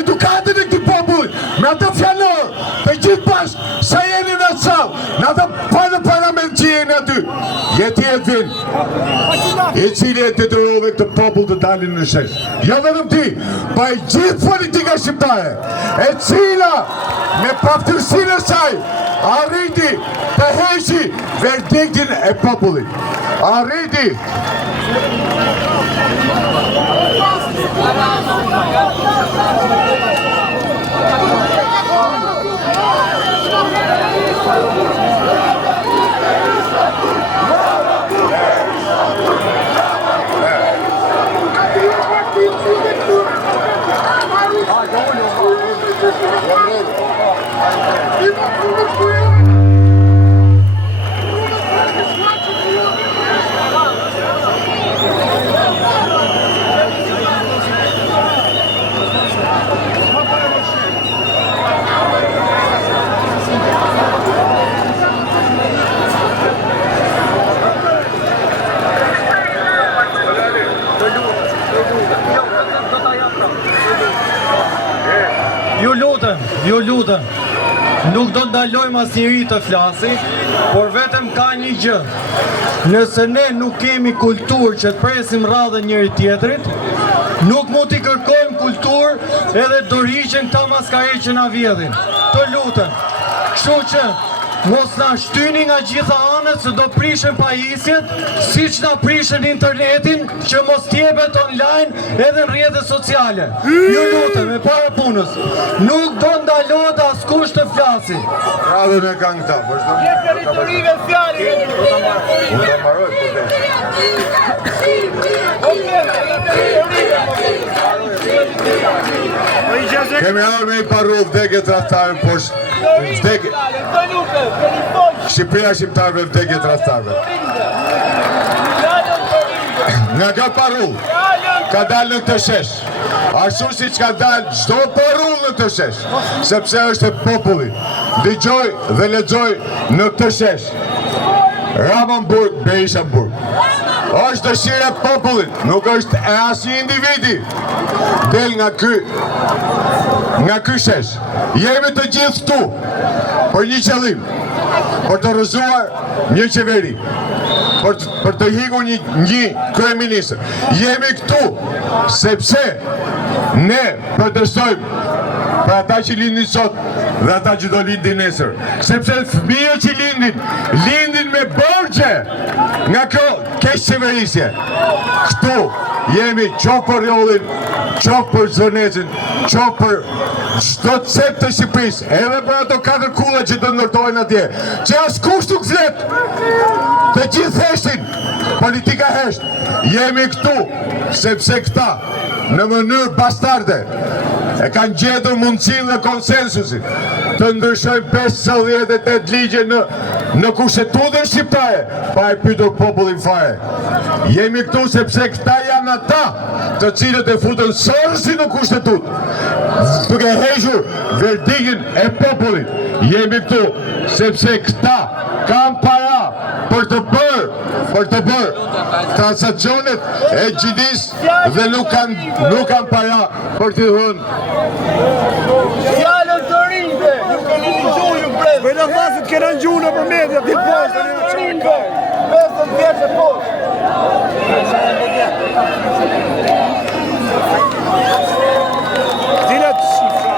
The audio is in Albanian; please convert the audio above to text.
edukatën e këtij populli, me ata fjalor, të gjithë bashkë, sa jeni në sallë, në ata parlament që jeni aty, jeti e vin, i cili e detyrove këtë popull të dalin në shesh. Jo vetëm ti, pa i gjithë politika shqiptare, e cila me paftërsinë e saj arriti të heqi verdiktin e popullit. Arriti Ju lutem, nuk do ndalojmë asnjëri të flasi, por vetëm ka një gjë. Nëse ne nuk kemi kulturë që të presim radhën njëri tjetrit, nuk mund t'i kërkojmë kulturë edhe do rriqen këta maskare që na vjedhin. Të lutem. Kështu që mos na shtyni nga gjitha anët se do prishen pajisjet, siç na prishen internetin, që mos t'jepet online edhe në rrjetet sociale. Ju lutem, e para punës, nuk do ndalohet askush të flasi. radhën e kanë këta, vazhdo. Kemi ardhur me i parru vdekje tradhtarëve, poshtë Shqipëria shqiptarëve vdekje tradhtarëve. Nga ka parru, ka dalë në këtë shesh. Ashtu si që ka dalë çdo parru në këtë shesh, sepse është e populli. Dëgjoj dhe lexoj në këtë shesh. Ramonburg, Berishamburg. Është dëshira e popullit, nuk është e asnjë individi. Del nga ky shesh. Jemi të gjithë këtu për një qëllim, për të rrëzuar një qeveri, për të hikur një kryeministër. Jemi këtu sepse ne protestojmë për ata që lindin sot dhe ata që do lindin nesër. Sepse fëmijët që lindin me borxhe nga kjo keq qeverisje. Këtu jemi qoftë për Rjollin, qoftë për Zvërnecin, qoftë për çdo cep të Shqipërisë, edhe për ato 4 kulla që të ndërtojnë atje, që askush nuk flet, të gjithë heshtin, politika hesht. Jemi këtu sepse këta në mënyrë bastarde e kanë gjetur mundësinë dhe konsensusin të ndryshojnë 58 ligje në kushtetutën shqiptare, pa e pyetur popullin fare. Jemi këtu sepse këta janë ata të cilët e futën sorësin në kushtetutë, duke hequr verdiktin e popullit. Jemi këtu sepse këta kanë para për të bërë transakcionet e gjidis dhe nuk kanë para për t'i dhënë. Fjallën të rinjve, ju keni një gjuhë ju brezë. Vëllë fasit kena në gjuhë në për media, t'i poshtë. Fjallën të rinjve, 50 vjeqe poshtë. Cilat shifra?